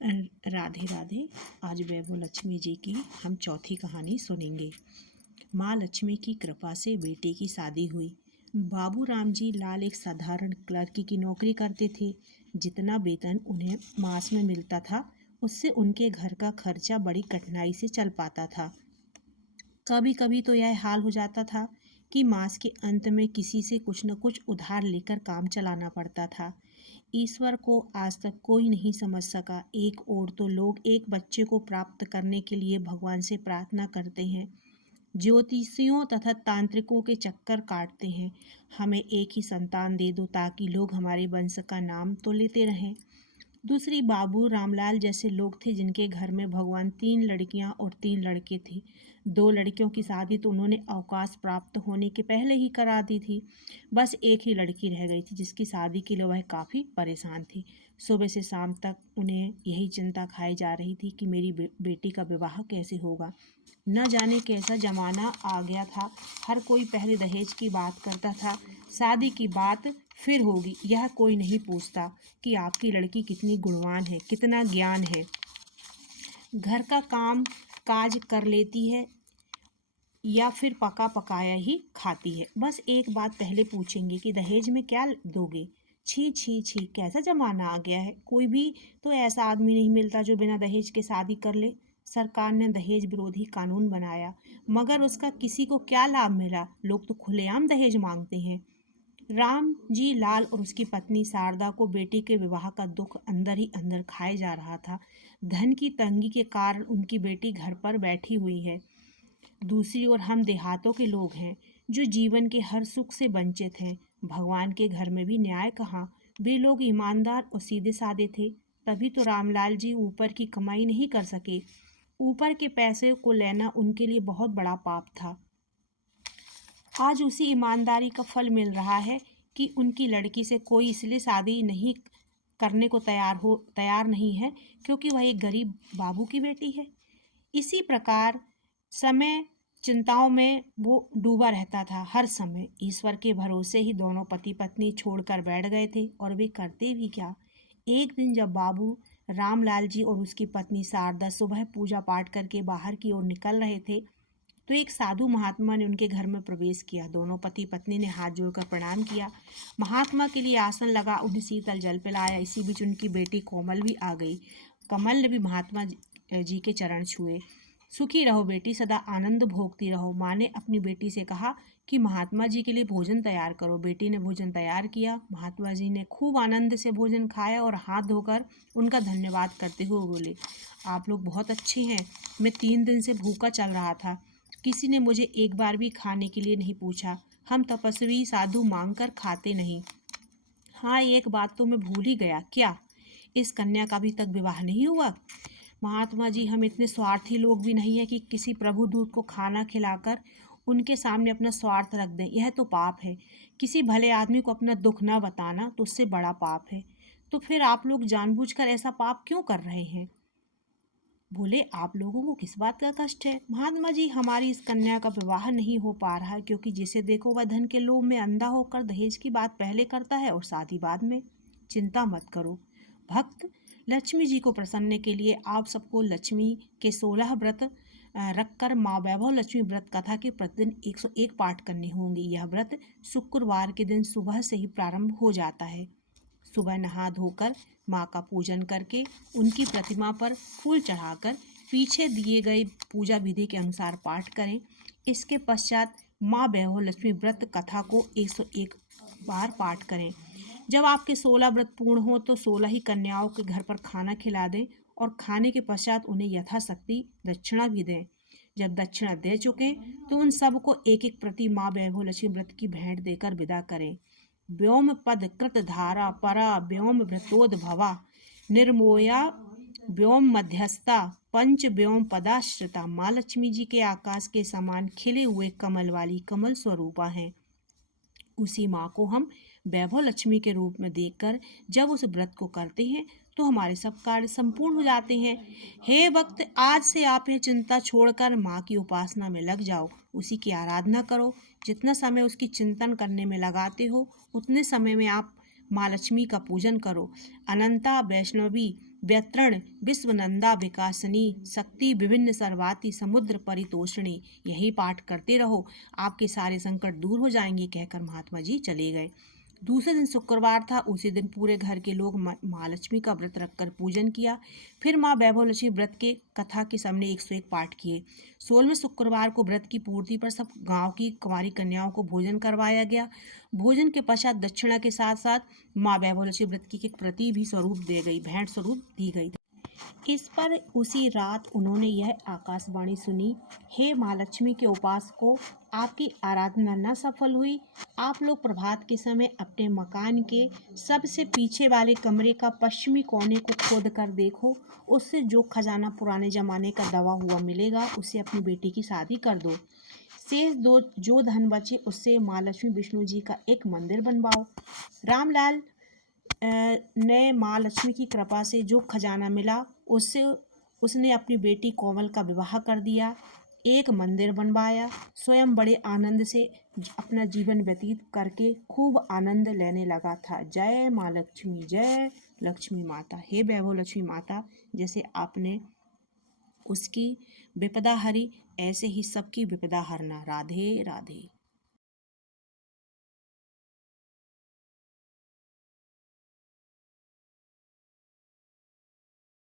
राधे राधे। आज वैभव लक्ष्मी जी की हम चौथी कहानी सुनेंगे। माँ लक्ष्मी की कृपा से बेटे की शादी हुई। बाबू राम जी लाल एक साधारण क्लर्क की नौकरी करते थे। जितना वेतन उन्हें मास में मिलता था, उससे उनके घर का खर्चा बड़ी कठिनाई से चल पाता था। कभी कभी तो यह हाल हो जाता था कि मास के अंत में किसी से कुछ न कुछ उधार लेकर काम चलाना पड़ता था। ईश्वर को आज तक कोई नहीं समझ सका। एक ओर तो लोग एक बच्चे को प्राप्त करने के लिए भगवान से प्रार्थना करते हैं, ज्योतिषियों तथा तांत्रिकों के चक्कर काटते हैं, हमें एक ही संतान दे दो ताकि लोग हमारे वंश का नाम तो लेते रहें। दूसरी बाबू रामलाल जैसे लोग थे जिनके घर में भगवान 3 लड़कियां और 3 लड़के थे। 2 लड़कियों की शादी तो उन्होंने अवकाश प्राप्त होने के पहले ही करा दी थी। बस एक ही लड़की रह गई थी जिसकी शादी के लिए वह काफ़ी परेशान थी। सुबह से शाम तक उन्हें यही चिंता खाई जा रही थी कि मेरी बेटी का विवाह कैसे होगा। न जाने कैसा जमाना आ गया था। हर कोई पहले दहेज की बात करता था, शादी की बात फिर होगी। यह कोई नहीं पूछता कि आपकी लड़की कितनी गुणवान है, कितना ज्ञान है, घर का काम काज कर लेती है या फिर पका पकाया ही खाती है। बस एक बात पहले पूछेंगे कि दहेज में क्या दोगे। छी छी छी, कैसा जमाना आ गया है। कोई भी तो ऐसा आदमी नहीं मिलता जो बिना दहेज के शादी कर ले। सरकार ने दहेज विरोधी कानून बनाया, मगर उसका किसी को क्या लाभ मिला। लोग तो खुलेआम दहेज मांगते हैं। राम जी लाल और उसकी पत्नी शारदा को बेटी के विवाह का दुख अंदर ही अंदर खाए जा रहा था। धन की तंगी के कारण उनकी बेटी घर पर बैठी हुई है। दूसरी ओर हम देहातों के लोग हैं जो जीवन के हर सुख से वंचित हैं। भगवान के घर में भी न्याय कहाँ। वे लोग ईमानदार और सीधे साधे थे, तभी तो रामलाल जी ऊपर की कमाई नहीं कर सके। ऊपर के पैसे को लेना उनके लिए बहुत बड़ा पाप था। आज उसी ईमानदारी का फल मिल रहा है कि उनकी लड़की से कोई इसलिए शादी नहीं करने को तैयार नहीं है क्योंकि वह एक गरीब बाबू की बेटी है। इसी प्रकार समय चिंताओं में वो डूबा रहता था। हर समय ईश्वर के भरोसे ही दोनों पति पत्नी छोड़कर बैठ गए थे, और वे करते भी क्या। एक दिन जब बाबू रामलाल जी और उसकी पत्नी शारदा सुबह पूजा पाठ करके बाहर की ओर निकल रहे थे, तो एक साधु महात्मा ने उनके घर में प्रवेश किया। दोनों पति पत्नी ने हाथ जोड़कर प्रणाम किया। महात्मा के लिए आसन लगा, उन्हें शीतल जल पिलाया। इसी बीच उनकी बेटी कोमल भी आ गई। कमल ने भी महात्मा जी के चरण छुए। सुखी रहो बेटी, सदा आनंद भोगती रहो। माँ ने अपनी बेटी से कहा कि महात्मा जी के लिए भोजन तैयार करो। बेटी ने भोजन तैयार किया। महात्मा जी ने खूब आनंद से भोजन खाया और हाथ धोकर उनका धन्यवाद करते हुए बोले, आप लोग बहुत अच्छे हैं। मैं 3 दिन से भूखा चल रहा था, किसी ने मुझे एक बार भी खाने के लिए नहीं पूछा। हम तपस्वी साधु मांग कर खाते नहीं। हाँ, एक बात तो मैं भूल ही गया। क्या? इस कन्या का अभी तक विवाह नहीं हुआ। महात्मा जी, हम इतने स्वार्थी लोग भी नहीं है कि किसी प्रभु दूत को खाना खिलाकर उनके सामने अपना स्वार्थ रख दें। यह तो पाप है। किसी भले आदमी को अपना दुख ना बताना तो उससे बड़ा पाप है। तो फिर आप लोग जानबूझकर ऐसा पाप क्यों कर रहे हैं? बोले, आप लोगों को किस बात का कष्ट है? महात्मा जी, हमारी इस कन्या का विवाह नहीं हो पा रहा है क्योंकि जिसे देखो वह धन के लोभ में अंधा होकर दहेज की बात पहले करता है और शादी बाद में। चिंता मत करो भक्त, लक्ष्मी जी को प्रसन्न के लिए आप सबको लक्ष्मी के 16 व्रत रखकर माँ वैभव लक्ष्मी व्रत कथा के प्रतिदिन 101 पाठ करने होंगे। यह व्रत शुक्रवार के दिन सुबह से ही प्रारंभ हो जाता है। सुबह नहा धोकर माँ का पूजन करके उनकी प्रतिमा पर फूल चढ़ाकर पीछे दिए गए पूजा विधि के अनुसार पाठ करें। इसके पश्चात माँ वैभव लक्ष्मी व्रत कथा को 101 बार पाठ करें। जब आपके 16 व्रत पूर्ण हो तो 16 ही कन्याओं के घर पर खाना खिला दें और खाने के पश्चात उन्हें यथाशक्ति दक्षिणा भी दें। जब दक्षिणा दे चुके तो उन सबको एक एक प्रति माँ वैभव लक्ष्मी व्रत की भेंट देकर विदा करें। व्योम पद कृत धारा परा व्योम व्रतोद्भवा निर्मोया व्योम मध्यस्था पंच व्योम पदाश्रिता। माँ लक्ष्मी जी के आकाश के समान खिले हुए कमल वाली कमल स्वरूपा हैं। उसी माँ को हम वैभव लक्ष्मी के रूप में देखकर जब उस व्रत को करते हैं तो हमारे सब कार्य संपूर्ण हो जाते हैं। हे भक्त, आज से आप यह चिंता छोड़कर माँ की उपासना में लग जाओ, उसी की आराधना करो। जितना समय उसकी चिंतन करने में लगाते हो उतने समय में आप माँ लक्ष्मी का पूजन करो। अनंता वैष्णवी व्यत्रण विश्वनंदा विकासनी शक्ति विभिन्न सर्वाति समुद्र परितोषिणी। यही पाठ करते रहो, आपके सारे संकट दूर हो जाएंगे, कहकर महात्मा जी चले गए। दूसरे दिन शुक्रवार था। उसी दिन पूरे घर के लोग माँ लक्ष्मी का व्रत रखकर पूजन किया। फिर माँ वैभव लक्ष्मी व्रत के कथा के सामने 101 पाठ किए। 16वें शुक्रवार को व्रत की पूर्ति पर सब गांव की कुंवारी कन्याओं को भोजन करवाया गया। भोजन के पश्चात दक्षिणा के साथ साथ माँ वैभव लक्ष्मी व्रत की एक प्रति भी स्वरूप दे गई, भेंट स्वरूप दी गई। इस पर उसी रात उन्होंने यह आकाशवाणी सुनी, हे माँ लक्ष्मी के उपासकों, आपकी आराधना न सफल हुई। आप लोग प्रभात के समय अपने मकान के सबसे पीछे वाले कमरे का पश्चिमी कोने को खोद कर देखो। उससे जो खजाना पुराने जमाने का दबा हुआ मिलेगा, उससे अपनी बेटी की शादी कर दो। शेष जो धन बचे उससे माँ लक्ष्मी विष्णु जी का एक मंदिर बनवाओ। रामलाल ने माँ लक्ष्मी की कृपा से जो खजाना मिला उससे उसने अपनी बेटी कोमल का विवाह कर दिया, एक मंदिर बनवाया। स्वयं बड़े आनंद से अपना जीवन व्यतीत करके खूब आनंद लेने लगा था। जय माँ लक्ष्मी, जय लक्ष्मी माता। हे वैभव लक्ष्मी माता, जैसे आपने उसकी विपदा हरी, ऐसे ही सबकी विपदा हरना। राधे राधे।